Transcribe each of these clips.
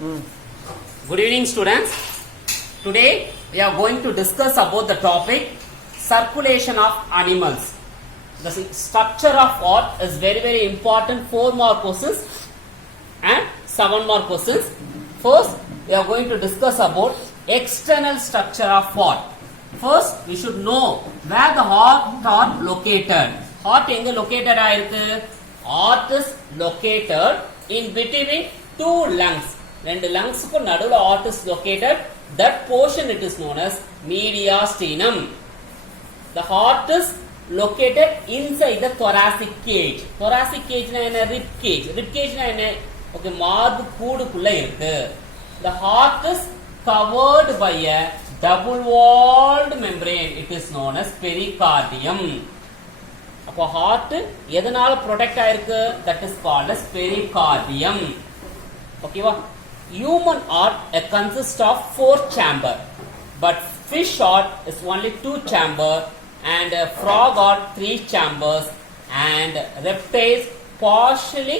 Good evening, students. Today we are going to discuss about the topic circulation of animals. The structure of heart is very important. 4 more questions and 7 more questions. First, we are going to discuss about external structure of heart. First, we should know where the heart are located. Heart எங்க located ஆயிருக்கு? Heart is located in between two lungs. ரெண்டு லங்ஸ்க்கு நடுவுல heart is located. That portion it is known as mediastinum. The heart is located inside the thoracic cage. Thoracic cage na என்ன? Rib cage. Rib cage na என்ன? Okay, மார்பு கூடுக்குள்ள இருக்கு. The heart is covered by a double walled membrane. It is known as pericardium. அப்போ heart எதனால protect ஆயிருக்கு? That is called as pericardium. ஓகேவா? Human heart consists of 4 chamber, but fish heart is only 2 chamber, and frog heart 3 chambers, and reptiles partially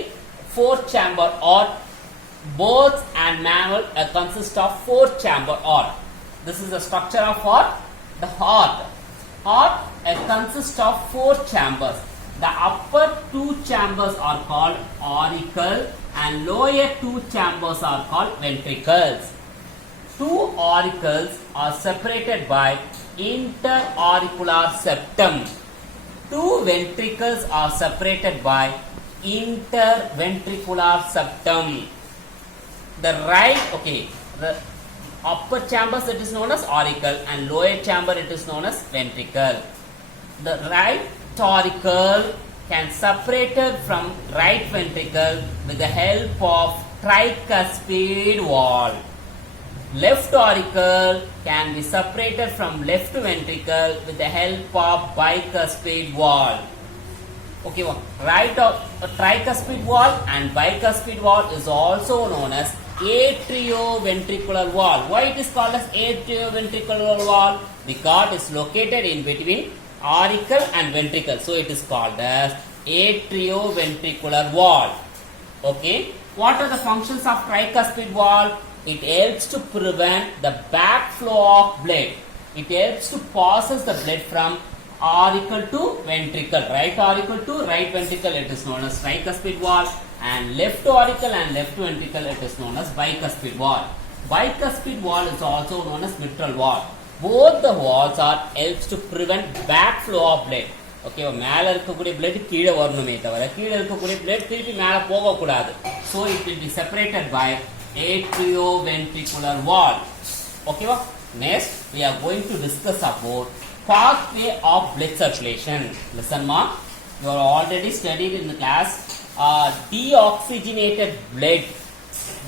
4 chamber heart. Birds and mammal consist of 4 chamber heart. This is the structure of heart. The heart consists of 4 chambers. The upper 2 chambers are called auricle and lower 2 chambers are called ventricles. 2 auricles are separated by interauricular septum. 2 ventricles are separated by interventricular septum. The upper chambers it is known as auricle and lower chamber it is known as ventricle. The right auricle can separated from right ventricle with the help of tricuspid wall. Left auricle can be separated from left ventricle with the help of bicuspid wall. Okay, right tricuspid wall and bicuspid wall is also known as atrioventricular wall. Why it is called as atrioventricular wall? Because it is located in between auricle and ventricle, so it is called as atrioventricular wall. Okay, what are the functions of tricuspid wall? It helps to prevent the backflow of blood. It helps to passes the blood from auricle to ventricle. Right auricle to right ventricle it is known as tricuspid wall, and left auricle and left ventricle it is known as bicuspid wall. Bicuspid wall is also known as mitral wall. Both the walls are helps to prevent backflow of blood. Okay, மேல இருக்கக்கூடிய blood கீழே வரணுமே தவிர கீழே இருக்கக்கூடிய blood திருப்பி மேல போக கூடாது. So it will be separated by atrioventricular wall. Okay, next we are going to discuss about pathway of blood circulation. Listen ma, you are already studied in the class deoxygenated blood.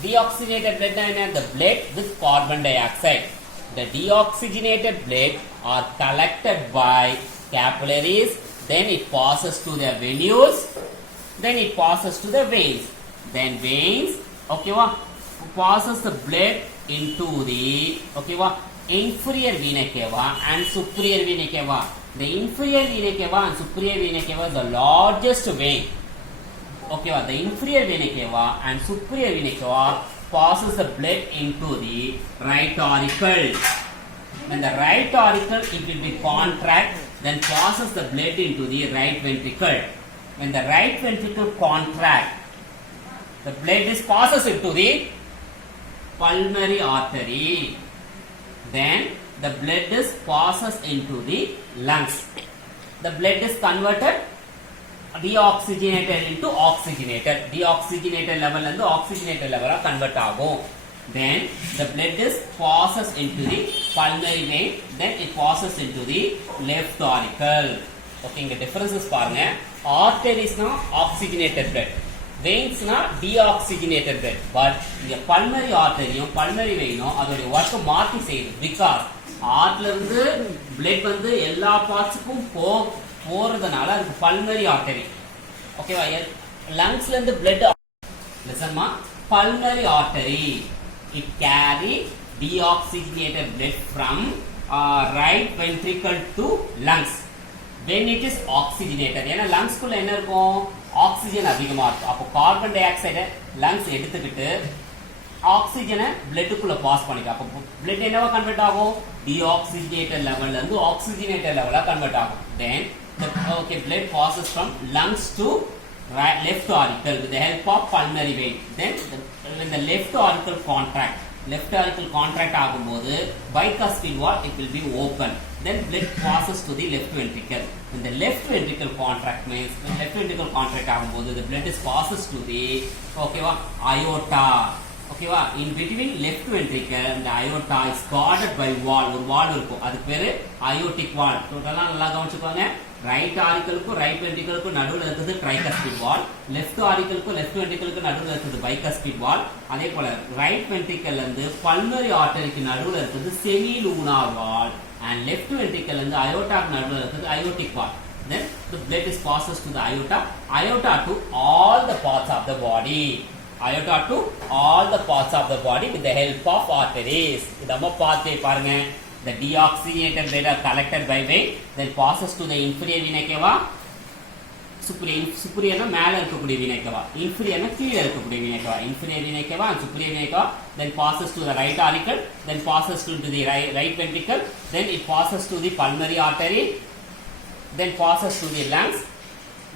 Deoxygenated blood is the blood with carbon dioxide. The deoxygenated blood are collected by capillaries, then it passes to the venules, then it passes to the veins. Then veins, okay, passes the blood into the inferior vena cava and superior vena cava. The inferior vena cava and superior vena cava is the largest vein. Okay, the inferior vena cava and superior vena cava passes the blood into the right auricle. When the right auricle it will be contract, then passes the blood into the right ventricle. When the right ventricle contract, the blood is passes into the pulmonary artery. Then the blood is passes into the lungs. The blood is converted deoxygenated into oxygenated. Deoxygenated level and the oxygenated level convert ஆகும். Then the blood is passes into the pulmonary vein, then it passes into the left auricle. Okay, இங்க differences பாருங்க. Arteries na oxygenated blood, veins na deoxygenated blood. But இங்க pulmonary artery pulmonary vein அதோட work மாத்தி செய்யுது. Because heartல இருந்து blood வந்து எல்லா பார்ட்ஸ்க்கும் போறதுனால அதுக்கு pulmonary artery. ஓகேவா? லங்ஸ்ல இருந்து blood listen ma, pulmonary artery it carry deoxygenated blood from right ventricle to lungs when it is oxygenated. ஏன்னா lungs குள்ள என்ன இருக்கும்? ஆக்சிஜன் அதிகமா இருக்கும். அப்போ கார்பன் டை ஆக்சைடை lungs எடுத்துக்கிட்டு ஆக்சிஜனை பிளட்டுக்குள்ள பாஸ் பண்ணிக்கும். அப்போ பிளட் என்னவா கன்வெர்ட் ஆகும்? டீஆக்சிஜனேட்டட் லெவல்ல இருந்து ஆக்சிஜனேட்டட் லெவலா கன்வெர்ட் ஆகும். தென் blood passes from lungs to left auricle with the help of pulmonary vein. Then when the left auricle contract ஆகும்போது bicuspid wall it will be open. Then blood passes to the left ventricle. When the left ventricle contract means when left ventricle contract ஆகும்போது the blood is passes to the aorta. in between left ventricle and the aorta is guarded by wall. ஒரு wall இருக்கும், அதுக்கு பேரு aortic wall. டோட்டலா நல்லா கவனிச்சுக்கோங்க. Right ஆரிக்கலுக்கும் right வென்ட்ரிக்கலுக்கும் நடுவுல இருக்குது ட்ரைகஸ்பிட் வால், லெஃப்ட் ஆரிக்கலுக்கும் லெஃப்ட் வென்ட்ரிக்கலுக்கும் நடுவுல இருக்குது பைகஸ்பிட் வால். அதே போல ரைட் வென்ட்ரிக்கல்ல இருந்து பல்மரி ஆர்டரிக்கு நடுவுல இருக்குது semi lunar wall, and left ventricle இருந்து aortaக்கு நடுவுல இருக்குது aortic wall. Then the blood is passes to the aorta to all the parts of the body. Aorta to all the parts of the body with the help of arteries. இதமா பார்த்தே பாருங்க. The deoxygenated blood are collected by vein, then passes to the inferior vena cava. superior na மேல இருக்கக்கூடிய vena cava, inferior na கீழ இருக்கக்கூடிய vena cava. Inferior vena cava and superior vena cava, then passes to the right auricle, then passes to the right ventricle, then it passes to the pulmonary artery, then passes to the lungs,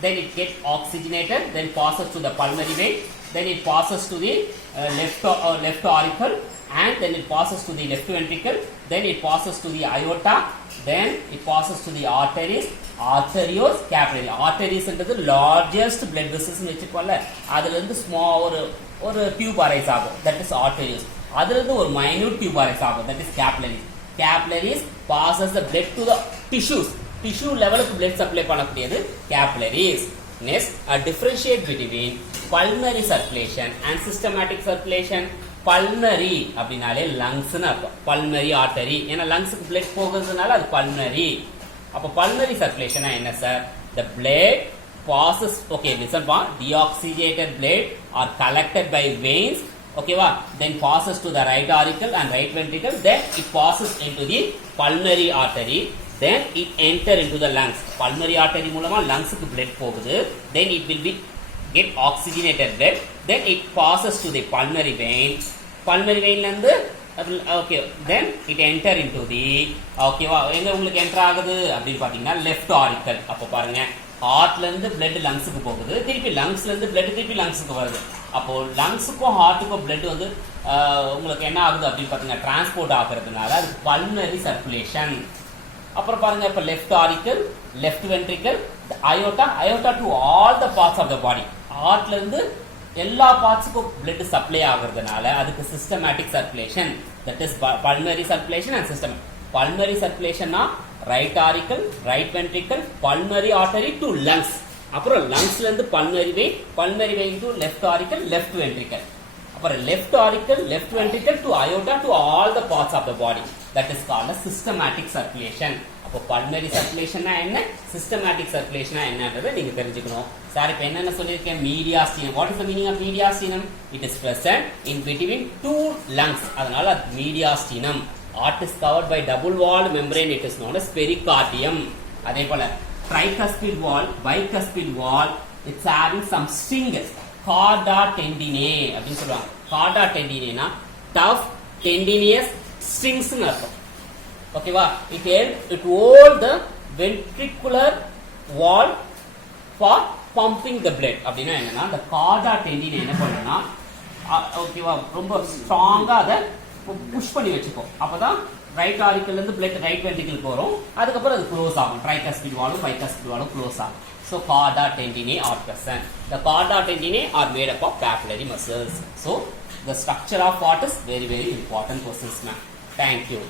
then it gets oxygenated, then passes to the pulmonary vein, then it passes to the left auricle, and then it passes to the left ventricle, then it passes to the aorta, then it passes to the arteries, arterios capillary. arteries என்றது largest blood vessels னு வெச்சுக்கோல, அதுல இருந்து small ஒரு tube arise ஆகும், that is arterios. அதுல இருந்து ஒரு minute tube arise ஆகும், that is capillaries. capillaries passes the blood to the tissues. tissue levelக்கு blood supply பண்ணக்கூடியது capillaries. Next, differentiate between pulmonary circulation and systematic circulation. Pulmonary அப்படினாலே லங்ஸ்னு அர்த்தம். Pulmonary artery, ஏன்னா லங்ஸ்க்கு blood போகிறதுனால அது பல்மரி. அப்போ பல்மரி சர்க்குலேஷனா என்ன sir? the blood passes, listen pa, deoxygenated blood are collected by veins, then passes to the right auricle and right ventricle, then it passes into the pulmonary artery, then it enter into the lungs. pulmonary artery மூலமா லங்ஸ்க்கு blood போகுது, then it will be get oxygenated blood, then it passes to the pulmonary vein. pulmonary vein ல இருந்து then it enter into the எங்க உங்களுக்கு enter ஆகுது அப்படினு பாத்தீங்கன்னா left auricle. அப்ப பாருங்க, ஹார்ட்ல இருந்து blood லங்ஸ்க்கு போகுது, திருப்பி லங்ஸ்ல இருந்து blood திருப்பி லங்ஸ்க்கு வருது. அப்போ லங்ஸ்க்கும் ஹார்ட்டுக்கும் blood வந்து உங்களுக்கு என்ன ஆகுது அப்படினு பாத்தீங்கன்னா டிரான்ஸ்போர்ட் ஆகிறதுனால அது pulmonary circulation. அப்புறம் பாருங்க, இப்ப left auricle, left ventricle, the aorta to all the parts of the body. ஹார்ட்ல இருந்து எல்லா பார்ட்ஸ்க்கும் blood சப்ளை ஆகிறதுனால அதுக்கு systematic circulation, that is pulmonary circulation and systemic. pulmonary circulation னா right auricle, right ventricle, pulmonary artery to lungs. அப்புறம் லங்ஸ்ல இருந்து pulmonary vein to left auricle, left ventricle. அப்புறம் left auricle, left ventricle to aorta to all the parts of the body. That is called a systematic circulation. அப்போ pulmonary circulation என்ன, systematic circulation என்னன்றதை நீங்க தெரிஞ்சுக்கணும். Sir இப்போ என்னென்ன சொல்லியிருக்கேன்? mediastinum. What is the meaning of mediastinum? It is present in between two lungs. அதனால mediastinum. Heart is covered by double walled membrane. It is known as pericardium. அதே போல tricuspid wall, bicuspid wall, it's having some strings. Chorda tendinae அப்படின்னு சொல்லுவாங்க. Chorda tendinae னா tough tendinous strings னு அர்த்தம். it hold the ventricular wall for pumping the blood. அப்படினா என்னன்னா, the chorda tendinae என்ன பண்ணும்னா ரொம்ப ஸ்ட்ராங்கா அதை புஷ் பண்ணி வச்சுக்கும். அப்பதான் ரைட் ஆரிக்கல்ல இருந்து blood ரைட் வென்ட்ரிக்கிளுக்கு வரும், அதுக்கப்புறம் அது க்ளோஸ் ஆகும். ட்ரைகஸ்பிட் வாலும் பைகஸ்பிட் வாலும் க்ளோஸ் ஆகும். So chorda tendinae are present. The chorda tendinae are made up of capillary muscles. So the structure of what is very important questions, ma'am. Thank you.